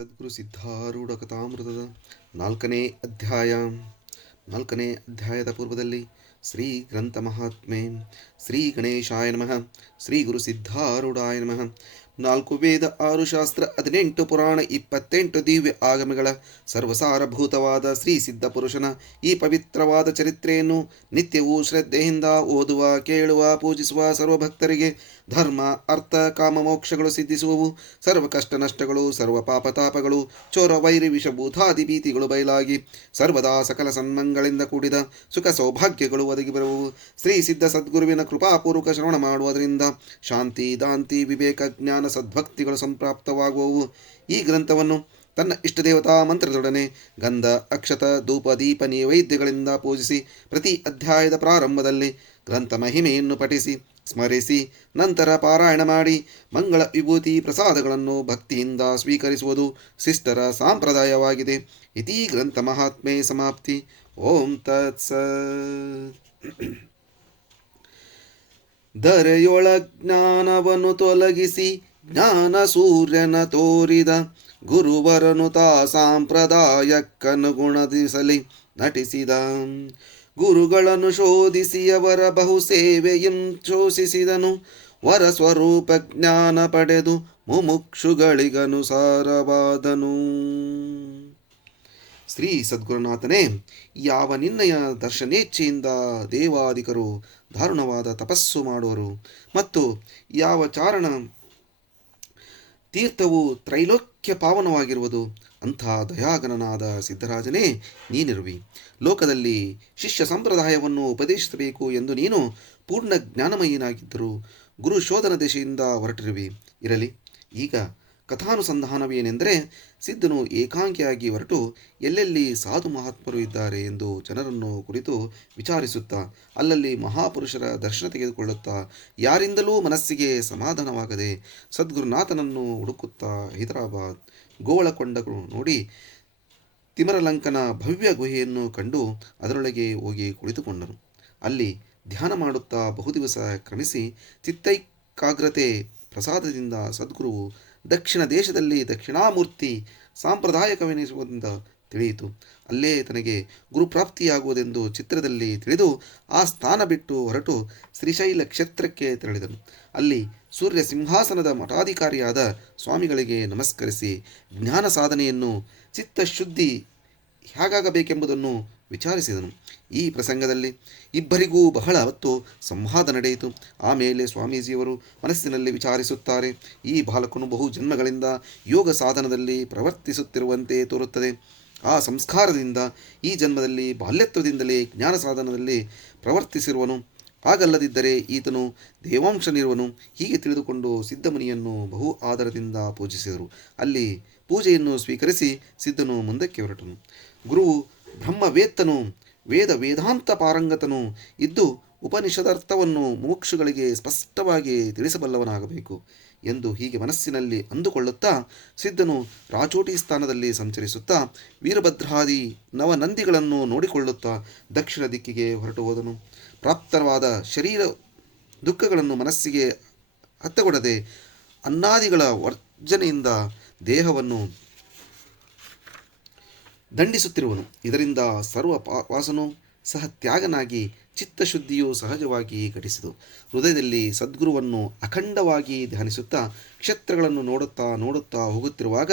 ಸದ್ಗುರು ಸಿದ್ಧಾರೂಢ ಕಥಾಮೃತದ ನಾಲ್ಕನೇ ಅಧ್ಯಾಯ. ನಾಲ್ಕನೇ ಅಧ್ಯಾಯದ ಪೂರ್ವದಲ್ಲಿ ಶ್ರೀ ಗ್ರಂಥ ಮಹಾತ್ಮೆ. ಶ್ರೀ ಗಣೇಶಾಯ ನಮಃ. ಶ್ರೀ ಗುರು ಸಿದ್ಧಾರೂಢಾಯ ನಮಃ. 4 ವೇದ, 6 ಶಾಸ್ತ್ರ, 18 ಪುರಾಣ, 28 ದಿವ್ಯ ಆಗಮಗಳ ಸರ್ವಸಾರಭೂತವಾದ ಶ್ರೀ ಸಿದ್ಧ ಪುರುಷನ ಈ ಪವಿತ್ರವಾದ ಚರಿತ್ರೆಯನ್ನು ನಿತ್ಯವೂ ಶ್ರದ್ಧೆಯಿಂದ ಓದುವ, ಕೇಳುವ, ಪೂಜಿಸುವ ಸರ್ವಭಕ್ತರಿಗೆ ಧರ್ಮ, ಅರ್ಥ, ಕಾಮ, ಮೋಕ್ಷಗಳು ಸಿದ್ಧಿಸುವವು. ಸರ್ವ ಕಷ್ಟ ನಷ್ಟಗಳು, ಸರ್ವ ಪಾಪತಾಪಗಳು, ಚೋರ, ವೈರಿ, ವಿಷಭೂತಾದಿ ಭೀತಿಗಳು ಬಯಲಾಗಿ ಸರ್ವದಾ ಸಕಲ ಸನ್ಮಂಗಳಿಂದ ಕೂಡಿದ ಸುಖ ಸೌಭಾಗ್ಯಗಳು ಒದಗಿ ಬರುವವು. ಶ್ರೀ ಸಿದ್ಧ ಸದ್ಗುರುವಿನ ಕೃಪಾಪೂರ್ವಕ ಶ್ರವಣ ಮಾಡುವುದರಿಂದ ಶಾಂತಿ, ದಾಂತಿ, ವಿವೇಕ, ಜ್ಞಾನ, ಸದ್ಭಕ್ತಿಗಳು ಸಂಪ್ರಾಪ್ತವಾಗುವವು. ಈ ಗ್ರಂಥವನ್ನು ತನ್ನ ಇಷ್ಟದೇವತಾ ಮಂತ್ರದೊಡನೆ ಗಂಧ, ಅಕ್ಷತ, ಧೂಪ, ದೀಪ, ನೈವೇದ್ಯಗಳಿಂದ ಪೂಜಿಸಿ ಪ್ರತಿ ಅಧ್ಯಾಯದ ಪ್ರಾರಂಭದಲ್ಲಿ ಗ್ರಂಥ ಮಹಿಮೆಯನ್ನು ಪಠಿಸಿ ಸ್ಮರಿಸಿ ನಂತರ ಪಾರಾಯಣ ಮಾಡಿ ಮಂಗಳ ವಿಭೂತಿ ಪ್ರಸಾದಗಳನ್ನು ಭಕ್ತಿಯಿಂದ ಸ್ವೀಕರಿಸುವುದು ಶಿಷ್ಟರ ಸಂಪ್ರದಾಯವಾಗಿದೆ. ಇತಿ ಗ್ರಂಥ ಮಹಾತ್ಮೆ ಸಮಾಪ್ತಿ. ಓಂ ತತ್ಸತ್. ಧರೆಯೊಳ ಜ್ಞಾನವನ್ನು ತೊಲಗಿಸಿ ಜ್ಞಾನ ಸೂರ್ಯನ ತೋರಿದ ಗುರುವರನು ತಾ ಸಾಂಪ್ರದಾಯಕ್ಕನುಗುಣದಿಸಲಿ ನಟಿಸಿದ. ಗುರುಗಳನ್ನು ಶೋಧಿಸಿ ಅವರ ಬಹು ಸೇವೆಯಂ ಶೋಷಿಸಿದನು. ವರ ಸ್ವರೂಪ ಜ್ಞಾನ ಪಡೆದು ಮುಮುಕ್ಷುಗಳಿಗನುಸಾರವಾದನು. ಶ್ರೀ ಸದ್ಗುರುನಾಥನೇ, ಯಾವ ನಿನ್ನಯ ದರ್ಶನೇಚ್ಛೆಯಿಂದ ದೇವಾದಿಕರು ದಾರುಣವಾದ ತಪಸ್ಸು ಮಾಡುವರು ಮತ್ತು ಯಾವ ಚಾರಣ ತೀರ್ಥವು ತ್ರೈಲೋಕ್ಯ ಪಾವನವಾಗಿರುವುದು, ಅಂಥ ದಯಾಗಣನಾದ ಸಿದ್ಧರಾಜನೇ ನೀನಿರುವಿ. ಲೋಕದಲ್ಲಿ ಶಿಷ್ಯ ಸಂಪ್ರದಾಯವನ್ನು ಉಪದೇಶಿಸಬೇಕು ಎಂದು ನೀನು ಪೂರ್ಣ ಜ್ಞಾನಮಯನಾಗಿದ್ದರೂ ಗುರು ಶೋಧನ ದಿಶೆಯಿಂದ ಹೊರಟಿರುವಿ. ಇರಲಿ, ಈಗ ಕಥಾನುಸಂಧಾನವೇನೆಂದರೆ, ಸಿದ್ಧನು ಏಕಾಂಗಿಯಾಗಿ ಹೊರಟು ಎಲ್ಲೆಲ್ಲಿ ಸಾಧು ಮಹಾತ್ಮರು ಇದ್ದಾರೆ ಎಂದು ಜನರನ್ನು ಕುರಿತು ವಿಚಾರಿಸುತ್ತಾ ಅಲ್ಲಲ್ಲಿ ಮಹಾಪುರುಷರ ದರ್ಶನ ತೆಗೆದುಕೊಳ್ಳುತ್ತಾ ಯಾರಿಂದಲೂ ಮನಸ್ಸಿಗೆ ಸಮಾಧಾನವಾಗದೆ ಸದ್ಗುರುನಾಥನನ್ನು ಹುಡುಕುತ್ತಾ ಹೈದರಾಬಾದ್ ಗೋವಳಕೊಂಡಗಳು ನೋಡಿ ತಿಮರಲಂಕನ ಭವ್ಯ ಗುಹೆಯನ್ನು ಕಂಡು ಅದರೊಳಗೆ ಹೋಗಿ ಕುಳಿತುಕೊಂಡನು. ಅಲ್ಲಿ ಧ್ಯಾನ ಮಾಡುತ್ತಾ ಬಹುದಿವಸ ಕ್ರಮಿಸಿ ಚಿತ್ತೈಕಾಗ್ರತೆ ಪ್ರಸಾದದಿಂದ ಸದ್ಗುರುವು ದಕ್ಷಿಣ ದೇಶದಲ್ಲಿ ದಕ್ಷಿಣಾಮೂರ್ತಿ ಸಾಂಪ್ರದಾಯಿಕವೆನಿಸುವುದರಿಂದ ತಿಳಿಯಿತು. ಅಲ್ಲೇ ತನಗೆ ಗುರುಪ್ರಾಪ್ತಿಯಾಗುವುದೆಂದು ಚಿತ್ರದಲ್ಲಿ ತಿಳಿದು ಆ ಸ್ಥಾನ ಬಿಟ್ಟು ಹೊರಟು ಶ್ರೀಶೈಲ ಕ್ಷೇತ್ರಕ್ಕೆ ತೆರಳಿದನು. ಅಲ್ಲಿ ಸೂರ್ಯ ಸಿಂಹಾಸನದ ಮಠಾಧಿಕಾರಿಯಾದ ಸ್ವಾಮಿಗಳಿಗೆ ನಮಸ್ಕರಿಸಿ ಜ್ಞಾನ ಸಾಧನೆಯನ್ನು, ಚಿತ್ತಶುದ್ಧಿ ಹೇಗಾಗಬೇಕೆಂಬುದನ್ನು ವಿಚಾರಿಸಿದನು. ಈ ಪ್ರಸಂಗದಲ್ಲಿ ಇಬ್ಬರಿಗೂ ಬಹಳ ಹೊತ್ತು ಸಂವಾದ ನಡೆಯಿತು. ಆಮೇಲೆ ಸ್ವಾಮೀಜಿಯವರು ಮನಸ್ಸಿನಲ್ಲಿ ವಿಚಾರಿಸುತ್ತಾರೆ, ಈ ಬಾಲಕನು ಬಹು ಜನ್ಮಗಳಿಂದ ಯೋಗ ಸಾಧನದಲ್ಲಿ ಪ್ರವರ್ತಿಸುತ್ತಿರುವಂತೆ ತೋರುತ್ತದೆ. ಆ ಸಂಸ್ಕಾರದಿಂದ ಈ ಜನ್ಮದಲ್ಲಿ ಬಾಲ್ಯತ್ವದಿಂದಲೇ ಜ್ಞಾನ ಸಾಧನದಲ್ಲಿ ಪ್ರವರ್ತಿಸಿರುವನು. ಹಾಗಲ್ಲದಿದ್ದರೆ ಈತನು ದೇವಾಂಶನಿರುವನು. ಹೀಗೆ ತಿಳಿದುಕೊಂಡು ಸಿದ್ಧಮುನಿಯನ್ನು ಬಹು ಆದರದಿಂದ ಪೂಜಿಸಿದರು. ಅಲ್ಲಿ ಪೂಜೆಯನ್ನು ಸ್ವೀಕರಿಸಿ ಸಿದ್ಧನು ಮುಂದಕ್ಕೆ ಹೊರಟನು. ಗುರುವು ಬ್ರಹ್ಮವೇತ್ತನು, ವೇದಾಂತ ಪಾರಂಗತನು ಇದ್ದು ಉಪನಿಷದರ್ಥವನ್ನು ಮುಮುಕ್ಷುಗಳಿಗೆ ಸ್ಪಷ್ಟವಾಗಿ ತಿಳಿಸಬಲ್ಲವನಾಗಬೇಕು ಎಂದು ಹೀಗೆ ಮನಸ್ಸಿನಲ್ಲಿ ಅಂದುಕೊಳ್ಳುತ್ತಾ ಸಿದ್ಧನು ರಾಚೋಟಿ ಸ್ಥಾನದಲ್ಲಿ ಸಂಚರಿಸುತ್ತಾ ವೀರಭದ್ರಾದಿ ನವನಂದಿಗಳನ್ನು ನೋಡಿಕೊಳ್ಳುತ್ತಾ ದಕ್ಷಿಣ ದಿಕ್ಕಿಗೆ ಹೊರಟು ಹೋದನು. ಪ್ರಾಪ್ತವಾದ ಶರೀರ ದುಃಖಗಳನ್ನು ಮನಸ್ಸಿಗೆ ಹತ್ತಗೊಡದೆ ಅನ್ನಾದಿಗಳ ವರ್ಜನೆಯಿಂದ ದೇಹವನ್ನು ದಂಡಿಸುತ್ತಿರುವನು. ಇದರಿಂದ ಸರ್ವ ವಾಸನು ಸಹ ತ್ಯಾಗನಾಗಿ ಚಿತ್ತಶುದ್ಧಿಯು ಸಹಜವಾಗಿ ಘಟಿಸಿತು. ಹೃದಯದಲ್ಲಿ ಸದ್ಗುರುವನ್ನು ಅಖಂಡವಾಗಿ ಧ್ಯಾನಿಸುತ್ತಾ ಕ್ಷೇತ್ರಗಳನ್ನು ನೋಡುತ್ತಾ ಹೋಗುತ್ತಿರುವಾಗ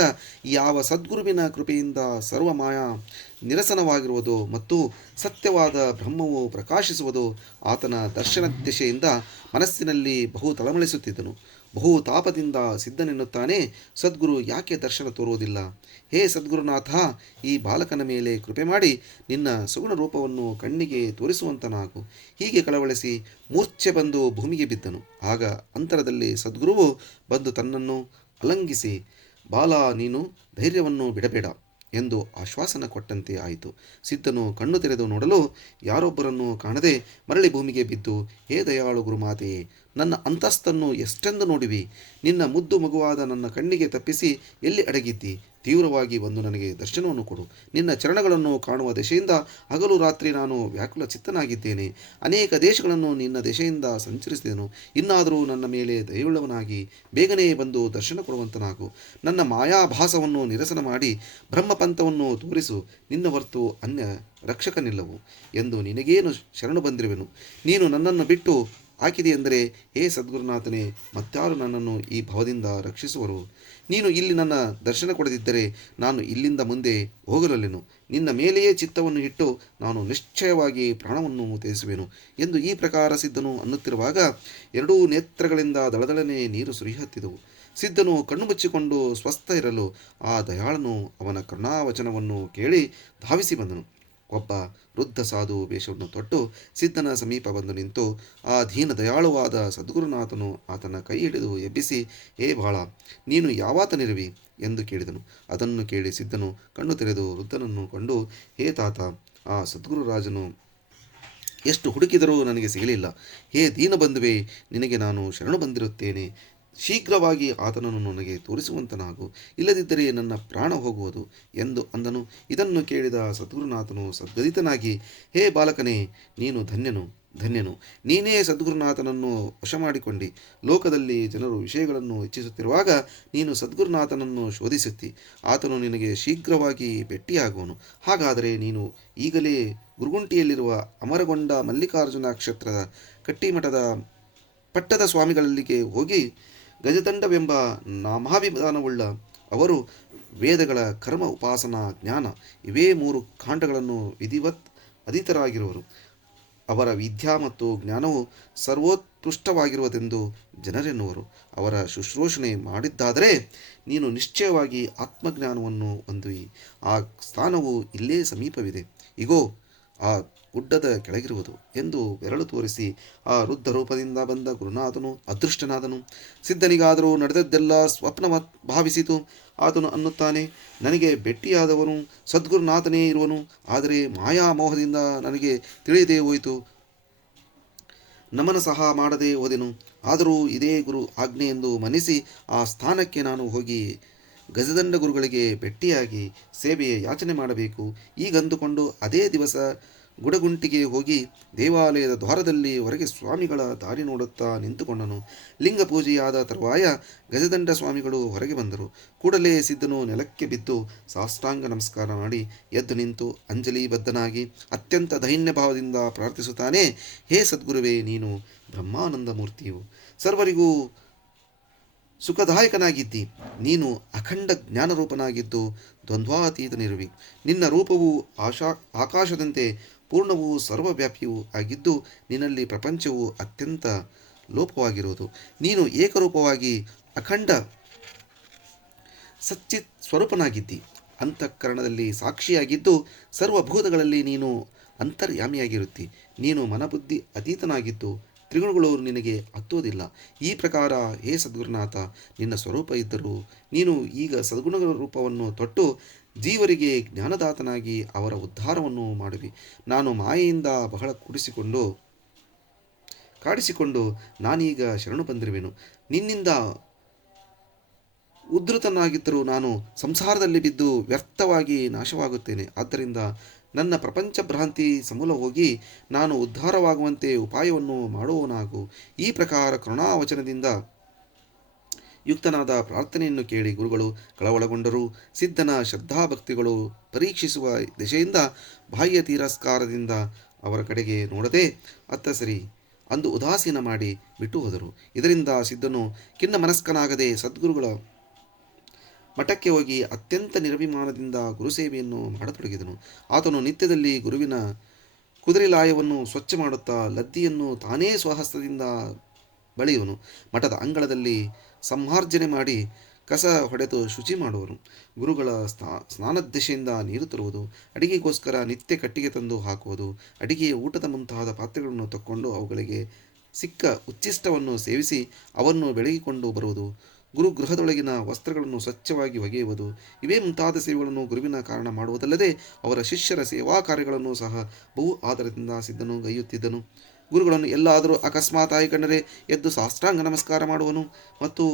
ಯಾವ ಸದ್ಗುರುವಿನ ಕೃಪೆಯಿಂದ ಸರ್ವಮಾಯ ನಿರಸನವಾಗಿರುವುದು ಮತ್ತು ಸತ್ಯವಾದ ಬ್ರಹ್ಮವು ಪ್ರಕಾಶಿಸುವುದು ಆತನ ದರ್ಶನ ದಿಶೆಯಿಂದ ಮನಸ್ಸಿನಲ್ಲಿ ಬಹು ತಳಮಳಿಸುತ್ತಿದ್ದನು. ಬಹು ತಾಪದಿಂದ ಸಿದ್ಧನೆನ್ನುತ್ತಾನೆ, ಸದ್ಗುರು ಯಾಕೆ ದರ್ಶನ ತೋರುವುದಿಲ್ಲ? ಹೇ ಸದ್ಗುರುನಾಥ, ಈ ಬಾಲಕನ ಮೇಲೆ ಕೃಪೆ ಮಾಡಿ ನಿನ್ನ ಸುಗುಣ ರೂಪವನ್ನು ಕಣ್ಣಿಗೆ ತೋರಿಸುವಂತನಾಗು. ಹೀಗೆ ಕಳವಳಿಸಿ ಮೂರ್ಛೆ ಬಂದು ಭೂಮಿಗೆ ಬಿದ್ದನು. ಆಗ ಅಂತರದಲ್ಲಿ ಸದ್ಗುರುವು ಬಂದು ತನ್ನನ್ನು ಅಲಂಘಿಸಿ, ಬಾಲ, ನೀನು ಧೈರ್ಯವನ್ನು ಬಿಡಬೇಡ ಎಂದು ಆಶ್ವಾಸನ ಕೊಟ್ಟಂತೆ ಆಯಿತು. ಸಿದ್ಧನು ಕಣ್ಣು ತೆರೆದು ನೋಡಲು ಯಾರೊಬ್ಬರನ್ನು ಕಾಣದೆ ಮರಳಿ ಭೂಮಿಗೆ ಬಿದ್ದು, ಹೇ ದಯಾಳು ಗುರುಮಾತೆಯೇ, ನನ್ನ ಅಂತಸ್ತನ್ನು ಎಷ್ಟೆಂದು ನೋಡಿವಿ? ನಿನ್ನ ಮುದ್ದು ಮಗುವಾದ ನನ್ನ ಕಣ್ಣಿಗೆ ತಪ್ಪಿಸಿ ಎಲ್ಲಿ ಅಡಗಿದ್ದಿ? ತೀವ್ರವಾಗಿ ಬಂದು ನನಗೆ ದರ್ಶನವನ್ನು ಕೊಡು. ನಿನ್ನ ಚರಣಗಳನ್ನು ಕಾಣುವ ದೆಸೆಯಿಂದ ಹಗಲು ರಾತ್ರಿ ನಾನು ವ್ಯಾಕುಲ ಚಿತ್ತನಾಗಿದ್ದೇನೆ. ಅನೇಕ ದೇಶಗಳನ್ನು ನಿನ್ನ ದೆಸೆಯಿಂದ ಸಂಚರಿಸಿದೆನು. ಇನ್ನಾದರೂ ನನ್ನ ಮೇಲೆ ದಯವುಳ್ಳವನಾಗಿ ಬೇಗನೆ ಬಂದು ದರ್ಶನ ಕೊಡುವಂತನಾಗು. ನನ್ನ ಮಾಯಾಭಾಸವನ್ನು ನಿರಸನ ಮಾಡಿ ಬ್ರಹ್ಮಪಂಥವನ್ನು ತೋರಿಸು. ನಿನ್ನ ಹೊರತು ಅನ್ಯ ರಕ್ಷಕನಿಲ್ಲವು ಎಂದು ನಿನಗೇನು ಶರಣು ಬಂದಿರುವೆನು. ನೀನು ನನ್ನನ್ನು ಬಿಟ್ಟು ಹಾಕಿದೆಯೆಂದರೆ ಹೇ ಸದ್ಗುರುನಾಥನೇ, ಮತ್ತಾರು ನನ್ನನ್ನು ಈ ಭವದಿಂದ ರಕ್ಷಿಸುವರು. ನೀನು ಇಲ್ಲಿ ನನ್ನ ದರ್ಶನ ಕೊಡದಿದ್ದರೆ ನಾನು ಇಲ್ಲಿಂದ ಮುಂದೆ ಹೋಗಲೊಲ್ಲೆನು. ನಿನ್ನ ಮೇಲೆಯೇ ಚಿತ್ತವನ್ನು ಇಟ್ಟು ನಾನು ನಿಶ್ಚಯವಾಗಿ ಪ್ರಾಣವನ್ನು ತ್ಯಜಿಸುವೆನು ಎಂದು ಈ ಪ್ರಕಾರ ಸಿದ್ಧನು ಅನ್ನುತ್ತಿರುವಾಗ ಎರಡೂ ನೇತ್ರಗಳಿಂದ ದಳದಳನೆ ನೀರು ಸುರಿಯುತ್ತಿದ್ದವು. ಸಿದ್ಧನು ಕಣ್ಣು ಮುಚ್ಚಿಕೊಂಡು ಸ್ವಸ್ಥ ಇರಲು ಆ ದಯಾಳನು ಅವನ ಕರುಣಾವಚನವನ್ನು ಕೇಳಿ ಧಾವಿಸಿ ಬಂದನು. ಒಬ್ಬ ವೃದ್ಧ ಸಾಧು ವೇಷವನ್ನು ತೊಟ್ಟು ಸಿದ್ಧನ ಸಮೀಪ ಬಂದು ನಿಂತು ಆ ದೀನ ದಯಾಳುವಾದ ಸದ್ಗುರುನಾಥನು ಆತನ ಕೈ ಹಿಡಿದು ಎಬ್ಬಿಸಿ, ಹೇ ಬಾಳ, ನೀನು ಯಾವಾತನಿರುವಿ ಎಂದು ಕೇಳಿದನು. ಅದನ್ನು ಕೇಳಿ ಸಿದ್ಧನು ಕಣ್ಣು ತೆರೆದು ವೃದ್ಧನನ್ನು ಕೊಂಡು, ಹೇ ತಾತ, ಆ ಸದ್ಗುರುರಾಜನು ಎಷ್ಟು ಹುಡುಕಿದರೂ ನನಗೆ ಸಿಗಲಿಲ್ಲ. ಹೇ ದೀನಬಂಧುವೆ, ನಿನಗೆ ನಾನು ಶರಣು ಬಂದಿರುತ್ತೇನೆ. ಶೀಘ್ರವಾಗಿ ಆತನನ್ನು ನನಗೆ ತೋರಿಸುವಂತನಾಗು, ಇಲ್ಲದಿದ್ದರೆ ನನ್ನ ಪ್ರಾಣ ಹೋಗುವುದು ಎಂದು ಅಂದನು. ಇದನ್ನು ಕೇಳಿದ ಸದ್ಗುರುನಾಥನು ಸದ್ಗದಿತನಾಗಿ, ಹೇ ಬಾಲಕನೇ, ನೀನು ಧನ್ಯನು ಧನ್ಯನು. ನೀನೇ ಸದ್ಗುರುನಾಥನನ್ನು ವಶ ಮಾಡಿಕೊಂಡಿ. ಲೋಕದಲ್ಲಿ ಜನರು ವಿಷಯಗಳನ್ನು ಇಚ್ಛಿಸುತ್ತಿರುವಾಗ ನೀನು ಸದ್ಗುರುನಾಥನನ್ನು ಶೋಧಿಸುತ್ತಿ. ಆತನು ನಿನಗೆ ಶೀಘ್ರವಾಗಿ ಭೇಟಿಯಾಗುವನು. ಹಾಗಾದರೆ ನೀನು ಈಗಲೇ ಗುರುಗುಂಟಿಯಲ್ಲಿರುವ ಅಮರಗೊಂಡ ಮಲ್ಲಿಕಾರ್ಜುನ ಕ್ಷೇತ್ರದ ಕಟ್ಟಿಮಠದ ಪಟ್ಟದ ಸ್ವಾಮಿಗಳಲ್ಲಿಗೆ ಹೋಗಿ ಗಜದಂಡವೆಂಬ ನಾಮಾಭಿಧಾನವುಳ್ಳ ಅವರು ವೇದಗಳ ಕರ್ಮ, ಉಪಾಸನಾ, ಜ್ಞಾನ ಇವೇ ಮೂರು ಕಾಂಡಗಳನ್ನು ವಿಧಿವತ್ ಅಧೀತರಾಗಿರುವರು. ಅವರ ವಿದ್ಯಾ ಮತ್ತು ಜ್ಞಾನವು ಸರ್ವೋತ್ಕೃಷ್ಟವಾಗಿರುವುದೆಂದು ಜನರೆನ್ನುವರು. ಅವರ ಶುಶ್ರೂಷಣೆ ಮಾಡಿದ್ದಾದರೆ ನೀನು ನಿಶ್ಚಯವಾಗಿ ಆತ್ಮಜ್ಞಾನವನ್ನು ಹೊಂದುವಿ. ಆ ಸ್ಥಾನವು ಇಲ್ಲೇ ಸಮೀಪವಿದೆ. ಇಗೋ ಆ ಗುಡ್ಡದ ಕೆಳಗಿರುವುದು ಎಂದು ಬೆರಳು ತೋರಿಸಿ ಆ ವೃದ್ಧ ರೂಪದಿಂದ ಬಂದ ಗುರುನಾಥನು ಅದೃಷ್ಟನಾದನು. ಸಿದ್ಧನಿಗಾದರೂ ನಡೆದದ್ದೆಲ್ಲ ಸ್ವಪ್ನ ಭಾವಿಸಿತು. ಆತನು ಅನ್ನುತ್ತಾನೆ, ನನಗೆ ಭೇಟಿಯಾದವನು ಸದ್ಗುರುನಾಥನೇ ಇರುವನು. ಆದರೆ ಮಾಯಾಮೋಹದಿಂದ ನನಗೆ ತಿಳಿಯದೇ ಹೋಯಿತು. ನಮನ ಸಹ ಮಾಡದೆ ಹೋದೆನು. ಆದರೂ ಇದೇ ಗುರು ಆಜ್ಞೆ ಎಂದು ಮನ್ನಿಸಿ ಆ ಸ್ಥಾನಕ್ಕೆ ನಾನು ಹೋಗಿ ಗಜದಂಡ ಗುರುಗಳಿಗೆ ಭೇಟಿಯಾಗಿ ಸೇವೆಯ ಯಾಚನೆ ಮಾಡಬೇಕು. ಈಗಂದುಕೊಂಡು ಅದೇ ದಿವಸ ಗುಡಗುಂಟಿಗೆ ಹೋಗಿ ದೇವಾಲಯದ ದ್ವಾರದಲ್ಲಿ ಹೊರಗೆ ಸ್ವಾಮಿಗಳ ದಾರಿ ನೋಡುತ್ತಾ ನಿಂತುಕೊಂಡನು. ಲಿಂಗ ಪೂಜೆಯಾದ ತರುವಾಯ ಗಜದಂಡ ಸ್ವಾಮಿಗಳು ಹೊರಗೆ ಬಂದರು. ಕೂಡಲೇ ಸಿದ್ಧನು ನೆಲಕ್ಕೆ ಬಿದ್ದು ಸಾಷ್ಟಾಂಗ ನಮಸ್ಕಾರ ಮಾಡಿ ಎದ್ದು ನಿಂತು ಅಂಜಲಿಬದ್ಧನಾಗಿ ಅತ್ಯಂತ ದೈನ್ಯ ಭಾವದಿಂದ ಪ್ರಾರ್ಥಿಸುತ್ತಾನೆ, ಹೇ ಸದ್ಗುರುವೇ, ನೀನು ಬ್ರಹ್ಮಾನಂದ ಮೂರ್ತಿಯು, ಸರ್ವರಿಗೂ ಸುಖದಾಯಕನಾಗಿದ್ದಿ. ನೀನು ಅಖಂಡ ಜ್ಞಾನರೂಪನಾಗಿದ್ದು ದ್ವಂದ್ವಾತೀತನಿರುವಿ. ನಿನ್ನ ರೂಪವು ಆಕಾಶದಂತೆ ಪೂರ್ಣವೂ ಸರ್ವವ್ಯಾಪಿಯೂ ಆಗಿದ್ದು ನಿನ್ನಲ್ಲಿ ಪ್ರಪಂಚವು ಅತ್ಯಂತ ಲೋಪವಾಗಿರುವುದು. ನೀನು ಏಕರೂಪವಾಗಿ ಅಖಂಡ ಸಚ್ಚಿತ್ ಸ್ವರೂಪನಾಗಿದ್ದಿ. ಅಂತಃಕರಣದಲ್ಲಿ ಸಾಕ್ಷಿಯಾಗಿದ್ದು ಸರ್ವಭೂತಗಳಲ್ಲಿ ನೀನು ಅಂತರ್ಯಾಮಿಯಾಗಿರುತ್ತಿ. ನೀನು ಮನಬುದ್ಧಿ ಅತೀತನಾಗಿದ್ದು ತ್ರಿಗುಣಗಳು ನಿನಗೆ ಹತ್ತುವುದಿಲ್ಲ. ಈ ಪ್ರಕಾರ ಹೇ ಸದ್ಗುರುನಾಥ, ನಿನ್ನ ಸ್ವರೂಪ ಇದ್ದರೂ ನೀನು ಈಗ ಸದ್ಗುಣ ರೂಪವನ್ನು ತೊಟ್ಟು ಜೀವರಿಗೆ ಜ್ಞಾನದಾತನಾಗಿ ಅವರ ಉದ್ಧಾರವನ್ನು ಮಾಡುವಿ. ನಾನು ಮಾಯೆಯಿಂದ ಬಹಳ ಕಾಡಿಸಿಕೊಂಡು ನಾನೀಗ ಶರಣು ಬಂದಿರುವೆನು. ನಿನ್ನಿಂದ ಉದ್ಧತನಾಗಿದ್ದರೂ ನಾನು ಸಂಸಾರದಲ್ಲಿ ಬಿದ್ದು ವ್ಯರ್ಥವಾಗಿ ನಾಶವಾಗುತ್ತೇನೆ. ಆದ್ದರಿಂದ ನನ್ನ ಪ್ರಪಂಚ ಭ್ರಾಂತಿ ಸಮೂಲ ಹೋಗಿ ನಾನು ಉದ್ಧಾರವಾಗುವಂತೆ ಉಪಾಯವನ್ನು ಮಾಡುವವನಾಗು. ಈ ಪ್ರಕಾರ ಕರುಣಾವಚನದಿಂದ ಯುಕ್ತನಾದ ಪ್ರಾರ್ಥನೆಯನ್ನು ಕೇಳಿ ಗುರುಗಳು ಕಳವಳಗೊಂಡರು. ಸಿದ್ಧನ ಶ್ರದ್ಧಾಭಕ್ತಿಗಳು ಪರೀಕ್ಷಿಸುವ ದಿಶೆಯಿಂದ ಬಾಹ್ಯ ತಿರಸ್ಕಾರದಿಂದ ಅವರ ಕಡೆಗೆ ನೋಡದೆ ಅತ್ತ ಸರಿ ಅಂದು ಉದಾಸೀನ ಮಾಡಿ ಬಿಟ್ಟು ಹೋದರು. ಇದರಿಂದ ಸಿದ್ಧನು ಖಿನ್ನ ಮನಸ್ಕನಾಗದೆ ಸದ್ಗುರುಗಳ ಮಠಕ್ಕೆ ಹೋಗಿ ಅತ್ಯಂತ ನಿರಭಿಮಾನದಿಂದ ಗುರುಸೇವೆಯನ್ನು ಮಾಡತೊಡಗಿದನು. ಆತನು ನಿತ್ಯದಲ್ಲಿ ಗುರುವಿನ ಕುದುರೆಲಾಯವನ್ನು ಸ್ವಚ್ಛ ಮಾಡುತ್ತಾ ಲದ್ದಿಯನ್ನು ತಾನೇ ಸ್ವಹಸ್ತದಿಂದ ಬಳಿಯುವನು. ಮಠದ ಅಂಗಳದಲ್ಲಿ ಸಂಹಾರ್ಜನೆ ಮಾಡಿ ಕಸ ಹೊಡೆದು ಶುಚಿ ಮಾಡುವನು. ಗುರುಗಳ ಸ್ನಾನದೆಶೆಯಿಂದ ನೀರು ತರುವುದು, ಅಡಿಗೆಗೋಸ್ಕರ ನಿತ್ಯ ಕಟ್ಟಿಗೆ ತಂದು ಹಾಕುವುದು, ಅಡಿಗೆಯ ಊಟದ ಮುಂತಾದ ಪಾತ್ರೆಗಳನ್ನು ತಕ್ಕೊಂಡು ಅವುಗಳಿಗೆ ಸಿಕ್ಕ ಉಚ್ಚಿಷ್ಟವನ್ನು ಸೇವಿಸಿ ಅವನ್ನು ಬೆಳಗಿಕೊಂಡು ಬರುವುದು, ಗುರುಗೃಹದೊಳಗಿನ ವಸ್ತ್ರಗಳನ್ನು ಸ್ವಚ್ಛವಾಗಿ ಒಗೆಯುವುದು, ಇವೇ ಮುಂತಾದ ಸೇವೆಗಳನ್ನು ಗುರುವಿನ ಕಾರಣ ಮಾಡುವುದಲ್ಲದೆ ಅವರ ಶಿಷ್ಯರ ಸೇವಾ ಕಾರ್ಯಗಳನ್ನು ಸಹ ಬಹು ಆದರದಿಂದ ಸಿದ್ಧನು ಗೈಯುತ್ತಿದ್ದನು. ಗುರುಗಳನ್ನು ಎಲ್ಲಾದರೂ ಅಕಸ್ಮಾತಾಗಿ ಕಂಡರೆ ಎದ್ದು ಸಾಷ್ಟಾಂಗ ನಮಸ್ಕಾರ ಮಾಡುವನು ಮತ್ತು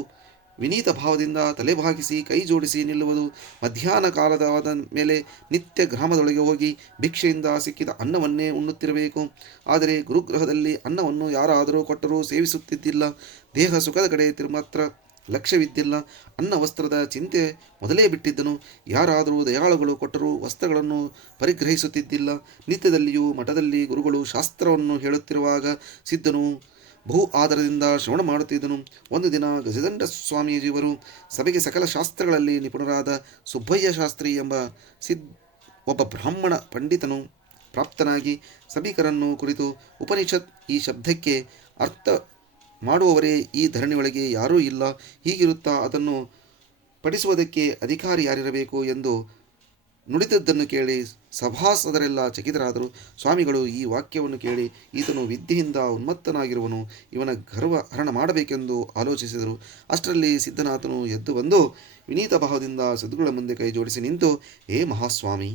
ವಿನೀತ ಭಾವದಿಂದ ತಲೆಬಾಗಿಸಿ ಕೈ ಜೋಡಿಸಿ ನಿಲ್ಲುವುದು. ಮಧ್ಯಾಹ್ನ ಕಾಲದಾದ ಮೇಲೆ ನಿತ್ಯ ಗ್ರಾಮದೊಳಗೆ ಹೋಗಿ ಭಿಕ್ಷೆಯಿಂದ ಸಿಕ್ಕಿದ ಅನ್ನವನ್ನೇ ಉಣ್ಣುತ್ತಿರಬೇಕು. ಆದರೆ ಗುರುಗ್ರಹದಲ್ಲಿ ಅನ್ನವನ್ನು ಯಾರಾದರೂ ಕೊಟ್ಟರೂ ಸೇವಿಸುತ್ತಿದ್ದಿಲ್ಲ. ದೇಹ ಸುಖದ ಕಡೆ ಮಾತ್ರ ಲಕ್ಷ್ಯವಿದ್ದಿಲ್ಲ. ಅನ್ನ ವಸ್ತ್ರದ ಚಿಂತೆ ಮೊದಲೇ ಬಿಟ್ಟಿದ್ದನು. ಯಾರಾದರೂ ದಯಾಳುಗಳು ಕೊಟ್ಟರೂ ವಸ್ತ್ರಗಳನ್ನು ಪರಿಗ್ರಹಿಸುತ್ತಿದ್ದಿಲ್ಲ. ನಿತ್ಯದಲ್ಲಿಯೂ ಮಠದಲ್ಲಿ ಗುರುಗಳು ಶಾಸ್ತ್ರವನ್ನು ಹೇಳುತ್ತಿರುವಾಗ ಸಿದ್ಧನು ಬಹು ಆದರದಿಂದ ಶ್ರವಣ ಮಾಡುತ್ತಿದ್ದನು. ಒಂದು ದಿನ ಗಜದಂಡ ಸ್ವಾಮೀಜಿಯವರು ಸಭೆಗೆ ಸಕಲ ಶಾಸ್ತ್ರಗಳಲ್ಲಿ ನಿಪುಣರಾದ ಸುಬ್ಬಯ್ಯ ಶಾಸ್ತ್ರಿ ಎಂಬ ಒಬ್ಬ ಬ್ರಾಹ್ಮಣ ಪಂಡಿತನು ಪ್ರಾಪ್ತನಾಗಿ ಸಭಿಕರನ್ನು ಕುರಿತು, ಉಪನಿಷತ್ ಈ ಶಬ್ದಕ್ಕೆ ಅರ್ಥ ಮಾಡುವವರೇ ಈ ಧರಣಿಯೊಳಗೆ ಯಾರೂ ಇಲ್ಲ. ಹೀಗಿರುತ್ತಾ ಅದನ್ನು ಪಡಿಸುವುದಕ್ಕೆ ಅಧಿಕಾರಿ ಯಾರಿರಬೇಕು ಎಂದು ನುಡಿದದ್ದನ್ನು ಕೇಳಿ ಸಭಾಸದರೆಲ್ಲ ಚಕಿತರಾದರು. ಸ್ವಾಮಿಗಳು ಈ ವಾಕ್ಯವನ್ನು ಕೇಳಿ, ಈತನು ವಿದ್ಯೆಯಿಂದ ಉನ್ಮತ್ತನಾಗಿರುವನು, ಇವನ ಗರ್ವ ಹರಣ ಮಾಡಬೇಕೆಂದು ಆಲೋಚಿಸಿದರು. ಅಷ್ಟರಲ್ಲಿ ಸಿದ್ಧನಾಥನು ಎದ್ದು ಬಂದು ವಿನೀತ ಭಾವದಿಂದ ಸದ್ಗುರುಗಳ ಮುಂದೆ ಕೈ ಜೋಡಿಸಿ ನಿಂತು, ಹೇ ಮಹಾಸ್ವಾಮಿ,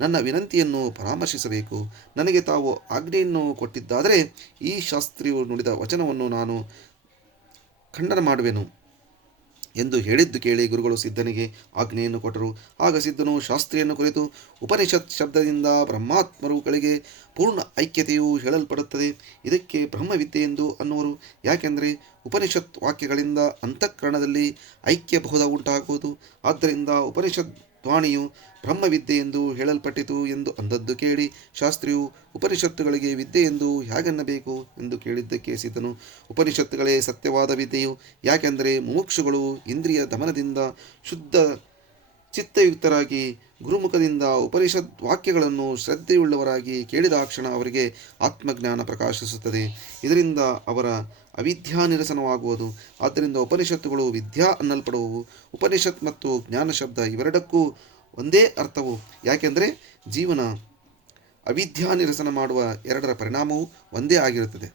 ನನ್ನ ವಿನಂತಿಯನ್ನು ಪರಾಮರ್ಶಿಸಬೇಕು. ನನಗೆ ತಾವು ಆಜ್ಞೆಯನ್ನು ಕೊಟ್ಟಿದ್ದಾದರೆ ಈ ಶಾಸ್ತ್ರಿಯು ನುಡಿದ ವಚನವನ್ನು ನಾನು ಖಂಡನ ಮಾಡುವೆನು ಎಂದು ಹೇಳಿದ್ದು ಕೇಳಿ ಗುರುಗಳು ಸಿದ್ಧನಿಗೆ ಆಜ್ಞೆಯನ್ನು ಕೊಟ್ಟರು. ಆಗ ಸಿದ್ಧನು ಶಾಸ್ತ್ರಿಯನ್ನು ಕುರಿತು, ಉಪನಿಷತ್ ಶಬ್ದದಿಂದ ಬ್ರಹ್ಮಾತ್ಮರುಗಳಿಗೆ ಪೂರ್ಣ ಐಕ್ಯತೆಯು ಹೇಳಲ್ಪಡುತ್ತದೆ. ಇದಕ್ಕೆ ಬ್ರಹ್ಮವಿದ್ಯೆ ಎಂದು ಅನ್ನುವರು. ಯಾಕೆಂದರೆ ಉಪನಿಷತ್ ವಾಕ್ಯಗಳಿಂದ ಅಂತಃಕರಣದಲ್ಲಿ ಐಕ್ಯಬಹುದ ಉಂಟಾಗುವುದು. ಆದ್ದರಿಂದ ಉಪನಿಷತ್ ವಾಣಿಯು ಬ್ರಹ್ಮವಿದ್ಯೆ ಎಂದು ಹೇಳಲ್ಪಟ್ಟಿತು ಎಂದು ಅಂದದ್ದು ಕೇಳಿ ಶಾಸ್ತ್ರಿಯು, ಉಪನಿಷತ್ತುಗಳಿಗೆ ವಿದ್ಯೆ ಎಂದು ಹೇಗೆನ್ನಬೇಕು ಎಂದು ಕೇಳಿದ್ದಕ್ಕೆ ಸಿದ್ಧನು, ಉಪನಿಷತ್ತುಗಳೇ ಸತ್ಯವಾದ ವಿದ್ಯೆಯು. ಯಾಕೆಂದರೆ ಮುಮುಕ್ಷುಗಳು ಇಂದ್ರಿಯ ದಮನದಿಂದ ಶುದ್ಧ ಚಿತ್ತಯುಕ್ತರಾಗಿ ಗುರುಮುಖದಿಂದ ಉಪನಿಷತ್ ವಾಕ್ಯಗಳನ್ನು ಶ್ರದ್ಧೆಯುಳ್ಳವರಾಗಿ ಕೇಳಿದಾಕ್ಷಣ ಅವರಿಗೆ ಆತ್ಮಜ್ಞಾನ ಪ್ರಕಾಶಿಸುತ್ತದೆ. ಇದರಿಂದ ಅವರ ಅವಿದ್ಯಾ ನಿರಸನವಾಗುವುದು. ಆದ್ದರಿಂದ ಉಪನಿಷತ್ತುಗಳು ವಿದ್ಯಾ ಅನ್ನಲ್ಪಡುವವು. ಉಪನಿಷತ್ ಮತ್ತು ಜ್ಞಾನ ಶಬ್ದ ಇವೆರಡಕ್ಕೂ ಒಂದೇ ಅರ್ಥವು. ಯಾಕೆಂದರೆ ಜೀವನ ಅವಿದ್ಯಾ ನಿರಸನ ಮಾಡುವ ಎರಡರ ಪರಿಣಾಮವು ಒಂದೇ ಆಗಿರುತ್ತದೆ.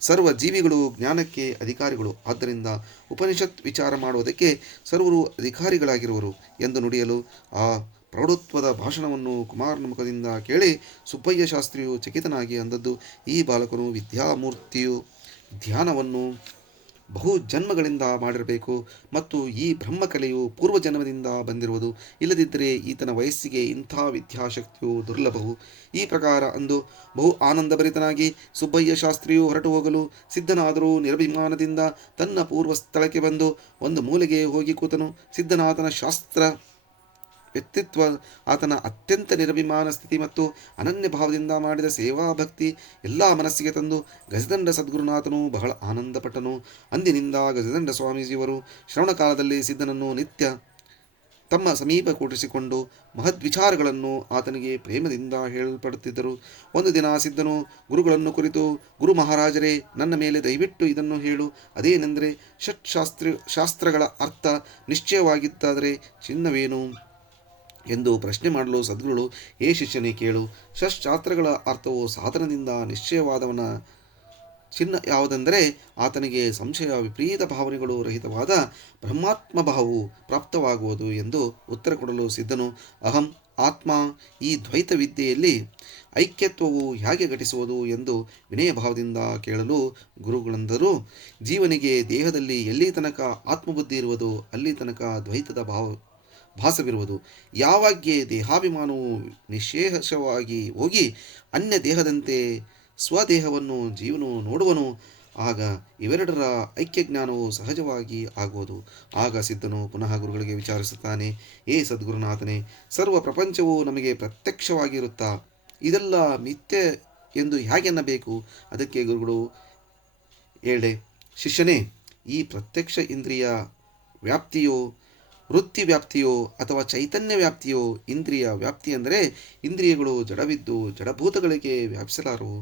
ಸರ್ವ ಜೀವಿಗಳು ಜ್ಞಾನಕ್ಕೆ ಅಧಿಕಾರಿಗಳು. ಆದ್ದರಿಂದ ಉಪನಿಷತ್ ವಿಚಾರ ಮಾಡುವುದಕ್ಕೆ ಸರ್ವರು ಅಧಿಕಾರಿಗಳಾಗಿರುವರು ಎಂದು ನುಡಿಯಲು ಆ ಪ್ರೌಢತ್ವದ ಭಾಷಣವನ್ನು ಕುಮಾರನ ಮುಖದಿಂದ ಕೇಳಿ ಸುಬ್ಬಯ್ಯ ಶಾಸ್ತ್ರಿಯು ಚಕಿತನಾಗಿ ಅಂದದ್ದು, ಈ ಬಾಲಕನು ವಿದ್ಯಾಮೂರ್ತಿಯು ಧ್ಯಾನವನ್ನು ಬಹು ಜನ್ಮಗಳಿಂದ ಮಾಡಿರಬೇಕು ಮತ್ತು ಈ ಬ್ರಹ್ಮಕಲೆಯು ಪೂರ್ವಜನ್ಮದಿಂದ ಬಂದಿರುವುದು. ಇಲ್ಲದಿದ್ದರೆ ಈತನ ವಯಸ್ಸಿಗೆ ಇಂಥ ವಿದ್ಯಾಶಕ್ತಿಯು ದುರ್ಲಭವು. ಈ ಪ್ರಕಾರ ಅಂದು ಬಹು ಆನಂದಭರಿತನಾಗಿ ಸುಬ್ಬಯ್ಯ ಶಾಸ್ತ್ರಿಯು ಹೊರಟು ಹೋಗಲು ಸಿದ್ಧನಾದರೂ ನಿರಭಿಮಾನದಿಂದ ತನ್ನ ಪೂರ್ವ ಸ್ಥಳಕ್ಕೆ ಬಂದು ಒಂದು ಮೂಲೆಗೆ ಹೋಗಿ ಕೂತನು. ಸಿದ್ಧನಾಥನ ಶಾಸ್ತ್ರ ವ್ಯಕ್ತಿತ್ವ, ಆತನ ಅತ್ಯಂತ ನಿರಭಿಮಾನ ಸ್ಥಿತಿ ಮತ್ತು ಅನನ್ಯ ಭಾವದಿಂದ ಮಾಡಿದ ಸೇವಾ ಭಕ್ತಿ ಎಲ್ಲ ಮನಸ್ಸಿಗೆ ತಂದು ಗಜದಂಡ ಸದ್ಗುರುನಾಥನು ಬಹಳ ಆನಂದಪಟ್ಟನು. ಅಂದಿನಿಂದ ಗಜದಂಡ ಸ್ವಾಮೀಜಿಯವರು ಶ್ರವಣ ಕಾಲದಲ್ಲಿ ಸಿದ್ಧನನ್ನು ನಿತ್ಯ ತಮ್ಮ ಸಮೀಪ ಕೂಡಿಸಿಕೊಂಡು ಮಹದ್ವಿಚಾರಗಳನ್ನು ಆತನಿಗೆ ಪ್ರೇಮದಿಂದ ಹೇಳಲ್ಪಡುತ್ತಿದ್ದರು. ಒಂದು ದಿನ ಸಿದ್ಧನು ಗುರುಗಳನ್ನು ಕುರಿತು, ಗುರು ಮಹಾರಾಜರೇ, ನನ್ನ ಮೇಲೆ ದಯವಿಟ್ಟು ಇದನ್ನು ಹೇಳು. ಅದೇನೆಂದರೆ, ಶಾಸ್ತ್ರಗಳ ಅರ್ಥ ನಿಶ್ಚಯವಾಗಿದ್ದಾದರೆ ಚಿನ್ನವೇನು ಎಂದು ಪ್ರಶ್ನೆ ಮಾಡಲು ಸದ್ಗುರುಗಳು, ಹೇ ಶಿಷ್ಯನೇ ಕೇಳು. ಶಾಸ್ತ್ರಗಳ ಅರ್ಥವು ಸಾಧನದಿಂದ ನಿಶ್ಚಯವಾದವನ ಚಿನ್ನ ಯಾವುದೆಂದರೆ ಆತನಿಗೆ ಸಂಶಯ ವಿಪರೀತ ಭಾವನೆಗಳು ರಹಿತವಾದ ಬ್ರಹ್ಮಾತ್ಮ ಭಾವವು ಪ್ರಾಪ್ತವಾಗುವುದು ಎಂದು ಉತ್ತರ ಕೊಡಲು ಸಿದ್ಧನು, ಅಹಂ ಆತ್ಮ ಈ ದ್ವೈತ ವಿದ್ಯೆಯಲ್ಲಿ ಐಕ್ಯತ್ವವು ಹೇಗೆ ಘಟಿಸುವುದು ಎಂದು ವಿನಯ ಭಾವದಿಂದ ಕೇಳಲು ಗುರುಗಳಂದರು, ಜೀವನಿಗೆ ದೇಹದಲ್ಲಿ ಎಲ್ಲಿ ತನಕ ಆತ್ಮಬುದ್ಧಿ ಇರುವುದು ಅಲ್ಲಿ ತನಕ ದ್ವೈತದ ಭಾಸವಿರುವುದು. ಯಾವಾಗ್ಯೇ ದೇಹಾಭಿಮಾನವು ನಿಶೇಷವಾಗಿ ಹೋಗಿ ಅನ್ಯ ದೇಹದಂತೆ ಸ್ವದೇಹವನ್ನು ಜೀವನು ನೋಡುವನು, ಆಗ ಇವೆರಡರ ಐಕ್ಯಜ್ಞಾನವು ಸಹಜವಾಗಿ ಆಗುವುದು. ಆಗ ಸಿದ್ಧನು ಪುನಃ ಗುರುಗಳಿಗೆ ವಿಚಾರಿಸುತ್ತಾನೆ, ಏ ಸದ್ಗುರುನಾಥನೇ, ಸರ್ವ ಪ್ರಪಂಚವು ನಮಗೆ ಪ್ರತ್ಯಕ್ಷವಾಗಿರುತ್ತಾ ಇದೆಲ್ಲ ಮಿಥ್ಯೆ ಎಂದು ಹೇಗೆನ್ನಬೇಕು? ಅದಕ್ಕೆ ಗುರುಗಳು ಹೇಳೆ, ಶಿಷ್ಯನೇ, ಈ ಪ್ರತ್ಯಕ್ಷ ಇಂದ್ರಿಯ ವ್ಯಾಪ್ತಿಯೋ ವೃತ್ತಿ ವ್ಯಾಪ್ತಿಯೋ ಅಥವಾ ಚೈತನ್ಯ ವ್ಯಾಪ್ತಿಯೋ? ಇಂದ್ರಿಯ ವ್ಯಾಪ್ತಿ ಅಂದರೆ ಇಂದ್ರಿಯಗಳು ಜಡವಿದ್ದು ಜಡಭೂತಗಳಿಗೆ ವ್ಯಾಪಿಸಲಾರವು.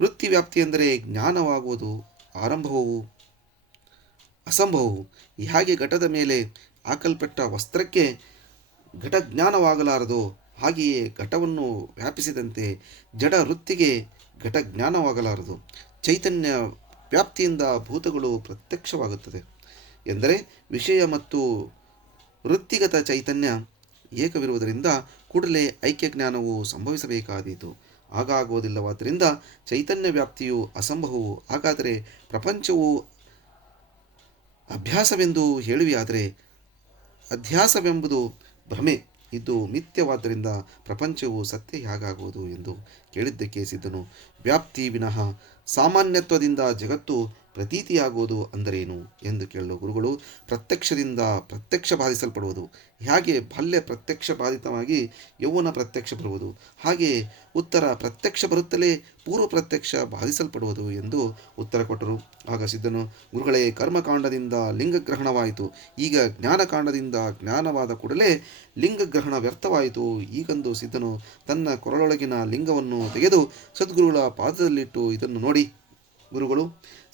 ವೃತ್ತಿ ವ್ಯಾಪ್ತಿ ಎಂದರೆ ಜ್ಞಾನವಾಗುವುದು ಆರಂಭವು ಅಸಂಭವವು. ಹೇಗೆ ಘಟದ ಮೇಲೆ ಹಾಕಲ್ಪಟ್ಟ ವಸ್ತ್ರಕ್ಕೆ ಘಟ ಜ್ಞಾನವಾಗಲಾರದು, ಹಾಗೆಯೇ ಘಟವನ್ನು ವ್ಯಾಪಿಸಿದಂತೆ ಜಡ ವೃತ್ತಿಗೆ ಘಟ ಜ್ಞಾನವಾಗಲಾರದು. ಚೈತನ್ಯ ವ್ಯಾಪ್ತಿಯಿಂದ ಭೂತಗಳು ಪ್ರತ್ಯಕ್ಷವಾಗುತ್ತದೆ ಎಂದರೆ ವಿಷಯ ಮತ್ತು ವೃತ್ತಿಗತ ಚೈತನ್ಯ ಏಕವಿರುವುದರಿಂದ ಕೂಡಲೇ ಐಕ್ಯಜ್ಞಾನವು ಸಂಭವಿಸಬೇಕಾದೀತು. ಆಗುವುದಿಲ್ಲವಾದ್ದರಿಂದ ಚೈತನ್ಯ ವ್ಯಾಪ್ತಿಯು ಅಸಂಭವವು. ಹಾಗಾದರೆ ಪ್ರಪಂಚವು ಅಭ್ಯಾಸವೆಂದು ಹೇಳುವಿಯಾದರೆ ಅಧ್ಯಾಸವೆಂಬುದು ಭ್ರಮೆ ಇದು ಮಿಥ್ಯವಾದ್ದರಿಂದ ಪ್ರಪಂಚವು ಸತ್ಯ ಹೇಗಾಗುವುದು ಎಂದು ಕೇಳಿದ್ದಕ್ಕೆ ಸಿದ್ಧನು ವ್ಯಾಪ್ತಿ ವಿನಃ ಸಾಮಾನ್ಯತ್ವದಿಂದ ಜಗತ್ತು ಪ್ರತೀತಿಯಾಗುವುದು ಅಂದರೇನು ಎಂದು ಕೇಳಲು ಗುರುಗಳು ಪ್ರತ್ಯಕ್ಷದಿಂದ ಪ್ರತ್ಯಕ್ಷ ಬಾಧಿಸಲ್ಪಡುವುದು ಹೇಗೆ ಬಾಲ್ಯ ಪ್ರತ್ಯಕ್ಷ ಬಾಧಿತವಾಗಿ ಯೌವನ ಪ್ರತ್ಯಕ್ಷ ಬರುವುದು ಹಾಗೆ ಉತ್ತರ ಪ್ರತ್ಯಕ್ಷ ಬರುತ್ತಲೇ ಪೂರ್ವ ಪ್ರತ್ಯಕ್ಷ ಬಾಧಿಸಲ್ಪಡುವುದು ಎಂದು ಉತ್ತರ ಕೊಟ್ಟರು. ಆಗ ಸಿದ್ಧನು ಗುರುಗಳೇ ಕರ್ಮಕಾಂಡದಿಂದ ಲಿಂಗಗ್ರಹಣವಾಯಿತು, ಈಗ ಜ್ಞಾನಕಾಂಡದಿಂದ ಜ್ಞಾನವಾದ ಕೂಡಲೇ ಲಿಂಗಗ್ರಹಣ ವ್ಯರ್ಥವಾಯಿತು. ಈಗಂದು ಸಿದ್ಧನು ತನ್ನ ಕೊರಳೊಳಗಿನ ಲಿಂಗವನ್ನು ತೆಗೆದು ಸದ್ಗುರುಗಳ ಪಾದದಲ್ಲಿಟ್ಟು ಇದನ್ನು ನೋಡಿ ಗುರುಗಳು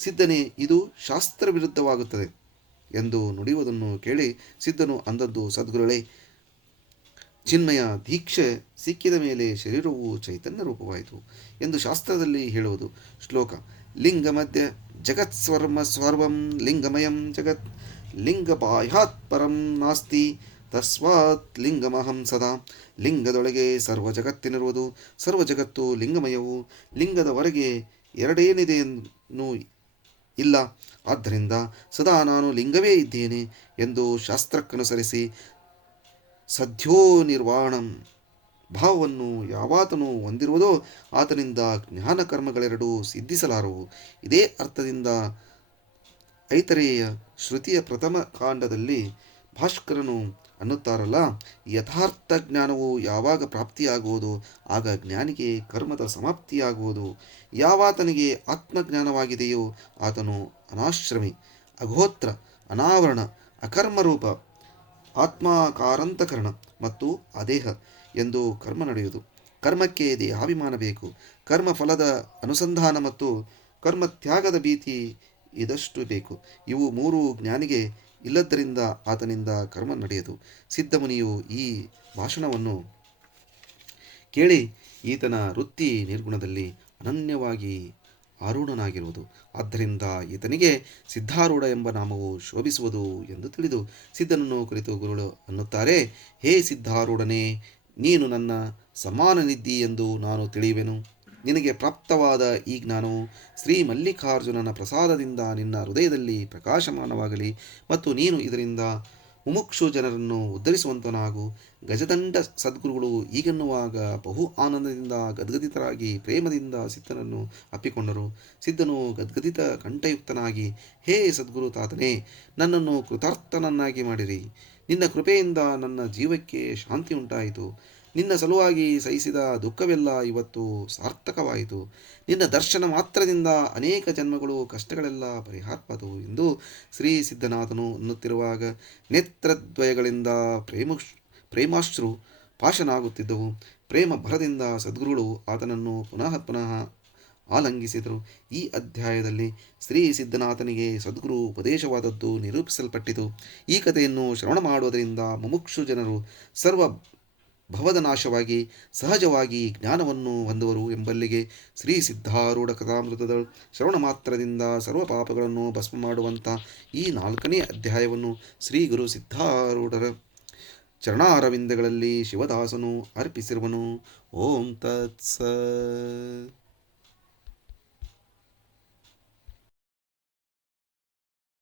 ಸಿದ್ಧನೇ ಇದು ಶಾಸ್ತ್ರ ವಿರುದ್ಧವಾಗುತ್ತದೆ ಎಂದು ನುಡಿಯುವುದನ್ನು ಕೇಳಿ ಸಿದ್ಧನು ಅಂದದ್ದು ಸದ್ಗುರುಗಳೇ ಚಿನ್ಮಯ ದೀಕ್ಷೆ ಸಿಕ್ಕಿದ ಮೇಲೆ ಶರೀರವು ಚೈತನ್ಯ ರೂಪವಾಯಿತು ಎಂದು ಶಾಸ್ತ್ರದಲ್ಲಿ ಹೇಳುವುದು. ಶ್ಲೋಕ ಲಿಂಗ ಮಧ್ಯ ಜಗತ್ ಸರ್ವಂ ಲಿಂಗಮಯಂ ಜಗತ್ ಲಿಂಗ ಬಾಹ್ಯಾತ್ ಪರಂ ನಾಸ್ತಿ ತಸ್ಮಾತ್ ಲಿಂಗಮಹಂ ಸದಾ ಲಿಂಗದೊಳಗೆ ಸರ್ವ ಜಗತ್ತಿನಿರುವುದು, ಸರ್ವ ಜಗತ್ತು ಲಿಂಗಮಯವು, ಲಿಂಗದ ಹೊರಗೆ ಎರಡೇನಿದೆಯೂ ಇಲ್ಲ, ಆದ್ದರಿಂದ ಸದಾ ನಾನು ಲಿಂಗವೇ ಇದ್ದೇನೆ ಎಂದು ಶಾಸ್ತ್ರಕ್ಕನುಸರಿಸಿ ಸದ್ಯೋ ನಿರ್ವಾಣಂ ಭಾವವನ್ನು ಯಾವಾತನು ಹೊಂದಿರುವುದೋ ಆತನಿಂದ ಜ್ಞಾನ ಕರ್ಮಗಳೆರಡೂ ಸಿದ್ಧಿಸಲಾರವು. ಇದೇ ಅರ್ಥದಿಂದ ಐತರೇಯ ಶ್ರುತಿಯ ಪ್ರಥಮ ಕಾಂಡದಲ್ಲಿ ಭಾಸ್ಕರನು ಅನ್ನುತ್ತಾರಲ್ಲ, ಯಥಾರ್ಥ ಜ್ಞಾನವು ಯಾವಾಗ ಪ್ರಾಪ್ತಿಯಾಗುವುದು ಆಗ ಜ್ಞಾನಿಗೆ ಕರ್ಮದ ಸಮಾಪ್ತಿಯಾಗುವುದು. ಯಾವಾತನಿಗೆ ಆತ್ಮಜ್ಞಾನವಾಗಿದೆಯೋ ಆತನು ಅನಾಶ್ರಮಿ, ಅಗೋತ್ರ, ಅನಾವರಣ, ಅಕರ್ಮರೂಪ, ಆತ್ಮಾಕಾರಂತಕರಣ ಮತ್ತು ಅದೇಹ ಎಂದು ಕರ್ಮ ನಡೆಯುವುದು. ಕರ್ಮಕ್ಕೆ ದೇಹಾಭಿಮಾನ ಬೇಕು. ಕರ್ಮ ಫಲದ ಅನುಸಂಧಾನ ಮತ್ತು ಕರ್ಮತ್ಯಾಗದ ಭೀತಿ ಇದಷ್ಟು ಬೇಕು. ಇವು ಮೂರು ಜ್ಞಾನಿಗೆ ಇಲ್ಲದ್ದರಿಂದ ಆತನಿಂದ ಕರ್ಮ ನಡೆಯದು. ಸಿದ್ಧಮುನಿಯು ಈ ಭಾಷಣವನ್ನು ಕೇಳಿ ಈತನ ವೃತ್ತಿ ನಿರ್ಗುಣದಲ್ಲಿ ಅನನ್ಯವಾಗಿ ಆರೂಢನಾಗಿರುವುದು, ಆದ್ದರಿಂದ ಈತನಿಗೆ ಸಿದ್ಧಾರೂಢ ಎಂಬ ನಾಮವು ಶೋಭಿಸುವುದು ಎಂದು ತಿಳಿದು ಸಿದ್ಧನನ್ನು ಕುರಿತು ಗುರುಗಳು ಅನ್ನುತ್ತಾರೆ, ಹೇ ಸಿದ್ಧಾರೂಢನೇ, ನೀನು ನನ್ನ ಸಮಾನನಿದ್ದಿ ಎಂದು ನಾನು ತಿಳಿಯುವೆನು. ನಿನಗೆ ಪ್ರಾಪ್ತವಾದ ಈ ಜ್ಞಾನವು ಶ್ರೀ ಮಲ್ಲಿಕಾರ್ಜುನನ ಪ್ರಸಾದದಿಂದ ನಿನ್ನ ಹೃದಯದಲ್ಲಿ ಪ್ರಕಾಶಮಾನವಾಗಲಿ ಮತ್ತು ನೀನು ಇದರಿಂದ ಮುಮುಕ್ಷು ಜನರನ್ನು ಉದ್ಧರಿಸುವಂತನಾಗು. ಗಜದಂಡ ಸದ್ಗುರುಗಳು ಹೀಗೆನ್ನುವಾಗ ಬಹು ಆನಂದದಿಂದ ಗದ್ಗದಿತರಾಗಿ ಪ್ರೇಮದಿಂದ ಸಿದ್ಧನನ್ನು ಅಪ್ಪಿಕೊಂಡರು. ಸಿದ್ಧನು ಗದ್ಗದಿತ ಕಂಠಯುಕ್ತನಾಗಿ, ಹೇ ಸದ್ಗುರು ತಾತನೇ, ನನ್ನನ್ನು ಕೃತಾರ್ಥನನ್ನಾಗಿ ಮಾಡಿರಿ. ನಿನ್ನ ಕೃಪೆಯಿಂದ ನನ್ನ ಜೀವಕ್ಕೆ ಶಾಂತಿ ಉಂಟಾಯಿತು. ನಿನ್ನ ಸಲುವಾಗಿ ಸಹಿಸಿದ ದುಃಖವೆಲ್ಲ ಇವತ್ತು ಸಾರ್ಥಕವಾಯಿತು. ನಿನ್ನ ದರ್ಶನ ಮಾತ್ರದಿಂದ ಅನೇಕ ಜನ್ಮಗಳು ಕಷ್ಟಗಳೆಲ್ಲ ಪರಿಹಾರವಾದವು ಎಂದು ಶ್ರೀ ಸಿದ್ಧನಾಥನು ಅನ್ನುತ್ತಿರುವಾಗ ನೇತ್ರದ್ವಯಗಳಿಂದ ಪ್ರೇಮಾಶ್ರು ಪಾಶನಾಗುತ್ತಿದ್ದವು. ಪ್ರೇಮ ಭರದಿಂದ ಸದ್ಗುರುಗಳು ಆತನನ್ನು ಪುನಃ ಪುನಃ ಆಲಂಘಿಸಿದರು. ಈ ಅಧ್ಯಾಯದಲ್ಲಿ ಶ್ರೀ ಸಿದ್ಧನಾಥನಿಗೆ ಸದ್ಗುರು ಉಪದೇಶವಾದದ್ದು ನಿರೂಪಿಸಲ್ಪಟ್ಟಿತು. ಈ ಕಥೆಯನ್ನು ಶ್ರವಣ ಮಾಡುವುದರಿಂದ ಮುಮುಕ್ಷು ಜನರು ಸರ್ವ ಭವದ ನಾಶವಾಗಿ ಸಹಜವಾಗಿ ಜ್ಞಾನವನ್ನು ಹೊಂದುವರು ಎಂಬಲ್ಲಿಗೆ ಶ್ರೀ ಸಿದ್ಧಾರೂಢ ಕಥಾಮೃತದ ಶ್ರವಣ ಮಾತ್ರದಿಂದ ಸರ್ವ ಪಾಪಗಳನ್ನು ಭಸ್ಮ ಮಾಡುವಂಥ ಈ 4ನೇ ಅಧ್ಯಾಯವನ್ನು ಶ್ರೀ ಗುರು ಸಿದ್ಧಾರೂಢರ ಚರಣಾರವಿಂದಗಳಲ್ಲಿ ಶಿವದಾಸನು ಅರ್ಪಿಸಿರುವನು. ಓಂ ತತ್ಸ.